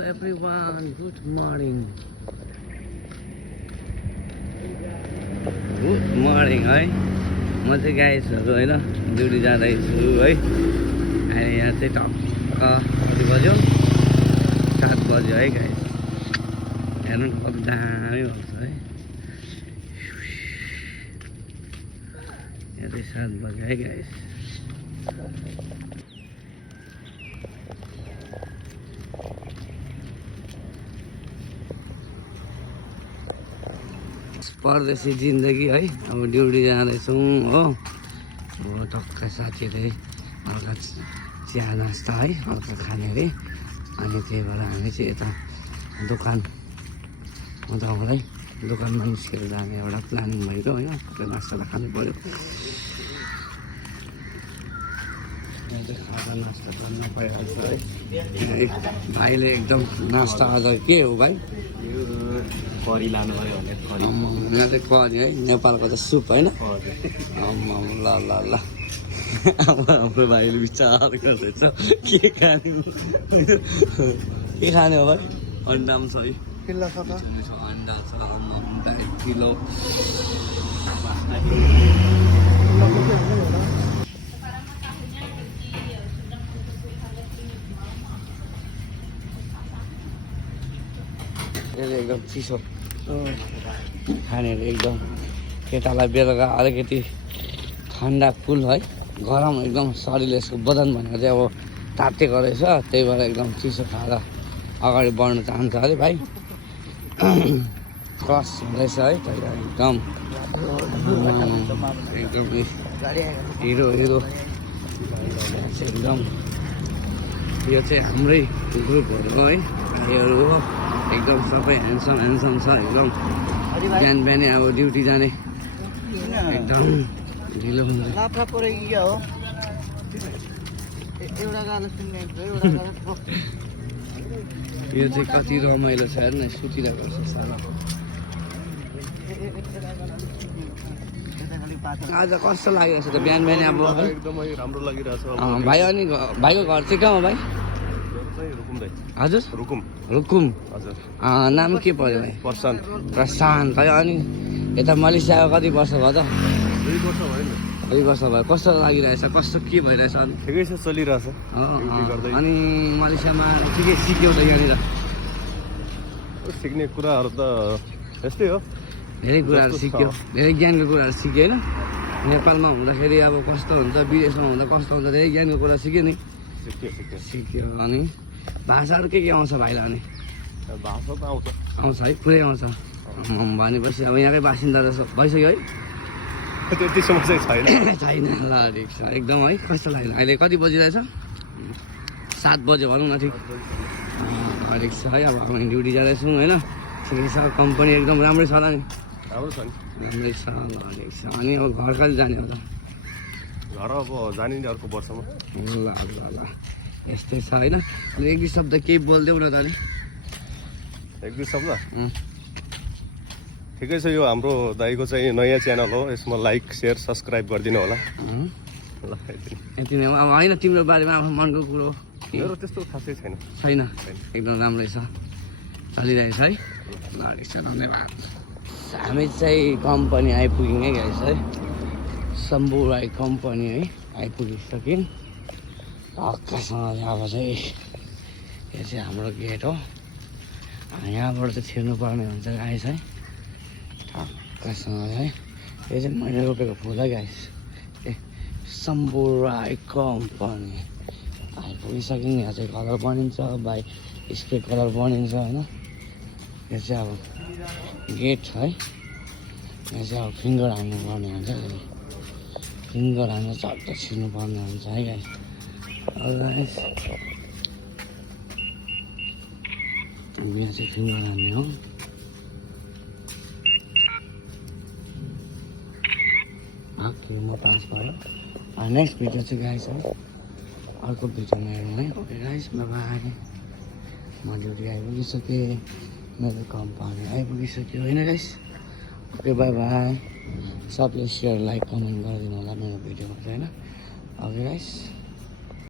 Everyone, good morning. Good morning है म चाहिँ गाइसहरू होइन ड्युटी जाँदैछु है अहिले यहाँ चाहिँ टक्क कति बज्यो 7 बज्यो है गाइस हेर्नु कति दामी हुन्छ है यहाँ चाहिँ 7 बज्यो है गाइस परदेशी जिन्दगी है अब ड्युटी जाँदैछौँ हो अब टक्क साथीहरूले हल्का चिया नास्ता है हल्का खाने अरे अनि त्यही भएर हामी चाहिँ यता दोकान हुँदाहुँदै दोकानमा निस्केर जाने एउटा प्लानिङ भएको होइन त्यो नास्ता त खानु पऱ्यो खाजा नास्ता गर्न पाइहाल्छ है भाइले एकदम नास्ता आज के हो भाइ करी लानु पर्यो भने यहाँ चाहिँ करी है नेपालको त सुप होइन ल ल ल अब हाम्रो भाइले विचार गर्दैछ के खाने के खाने हो भाइ अन्डा पनि छ है किल्ला छ त अन्डा छ अन्डा 1 किलो एकदम चिसो खानेहरू एकदम केटालाई बेलुका अलिकति ठन्डा कुल है गरम एकदम शरीरले यसको बदन भनेको चाहिँ अब तातेको रहेछ त्यही भएर एकदम चिसो खाएर अगाडि बढ्न चाहन्छ अरे भाइ क्रस हुँदैछ है त्यही भएर एकदम हिरो हिरो एकदम यो चाहिँ हाम्रै ग्रुपहरू हो है भाइहरू हो एकदम सबै ह्यान्डसम छ एकदम बिहान बिहानै अब ड्युटी जाने एकदम ढिलो हुन्छ यो चाहिँ कति रमाइलो छ हेर्न सुतिरहेको छ सानो आज कस्तो लागिरहेको छ त बिहान बिहानै अब एकदमै राम्रो लागिरहेछ भाइ अनि भाइको घर चाहिँ कहाँ हो भाइ हजुर रुकुम हजुर नाम के पर्यो भाइ प्रशान्त है अनि यता मलेसियाको कति वर्ष भयो त 2 वर्ष भयो नि 2 वर्ष भयो कस्तो लागिरहेछ कस्तो के भइरहेछ अनि ठिकै छ चलिरहेछ अनि मलेसियामा के सिक्यौ त यहाँनिर सिक्ने कुराहरू त यस्तै हो धेरै कुराहरू सिक्यो धेरै ज्ञानको कुराहरू सिक्यो होइन नेपालमा हुँदाखेरि अब कस्तो हुन्छ विदेशमा हुँदा कस्तो हुन्छ धेरै ज्ञानको कुरा सिक्यो नि सिक्यो अनि भाषाहरू के आउँछ भाइलाई अनि भाषा त आउँछ है पुरै आउँछ भनेपछि अब यहाँकै बासिन्दा रहेछ भइसक्यो है त्यति समस्या छैन छैन ल ठिक छ एकदम है कस्तो लाग्यो अहिले कति बजिरहेछ 7 बज्यो भनौँ न ठिक ठिक छ है अब हामी ड्युटी जाँदैछौँ होइन ठिकै छ कम्पनी एकदम राम्रै छ होला नि राम्रो छ नि राम्रै छ ल ठिक छ अनि अब घर कहिले जाने हो त घर अब जाने नि अर्को वर्षमा ल ल ल यस्तै छ होइन अनि 1-2 शब्द केही बोलिदेऊ न त अलि 1-2 शब्द ठिकै छ यो हाम्रो दाइको चाहिँ नयाँ च्यानल हो यसमा लाइक सेयर सब्सक्राइब गरिदिनु होला ल यति नै अब होइन तिम्रो बारेमा आफ्नो मनको कुरो मेरो त्यस्तो खासै छैन छैन एकदम राम्रै छ चलिरहेछ है ल ठिक छ धन्यवाद हामी चाहिँ कम्पनी आइपुग्यौँ है गाइस है शम्भु राई कम्पनी है आइपुगिसक्यौँ टक्कसँग अब चाहिँ यो चाहिँ हाम्रो गेट हो यहाँबाट चाहिँ छिर्नुपर्ने हुन्छ गाइस है टक्कसँग है यो चाहिँ मैले रोपेको फुल है गाइस ए शम्भु राई कम्पनी आइपुगिसक्यौँ यहाँ चाहिँ कलर बनिन्छ बाई स्प्रे कलर बनिन्छ होइन यो चाहिँ अब गेट है यहाँ चाहिँ अब फिङ्गर हान्नु पर्ने हुन्छ फिङ्गर हान्नु चट्ट छिर्नु पर्ने हुन्छ है गाइस यहाँ चाहिँ फिङ्गर हान्ने हो म पास भयो नेक्स्ट भिडियो चाहिँ गाइस है अर्को भिडियोमा हेरौँ है ओके गाइस बाई म ड्युटी आइपुगिसकेँ मेरो कम्पनी आइपुगिसक्यो होइन गाइस ओके बाई बाई सबले सेयर लाइक कमेन्ट गरिदिनु होला मेरो भिडियोमा चाहिँ होइन ओके गाइस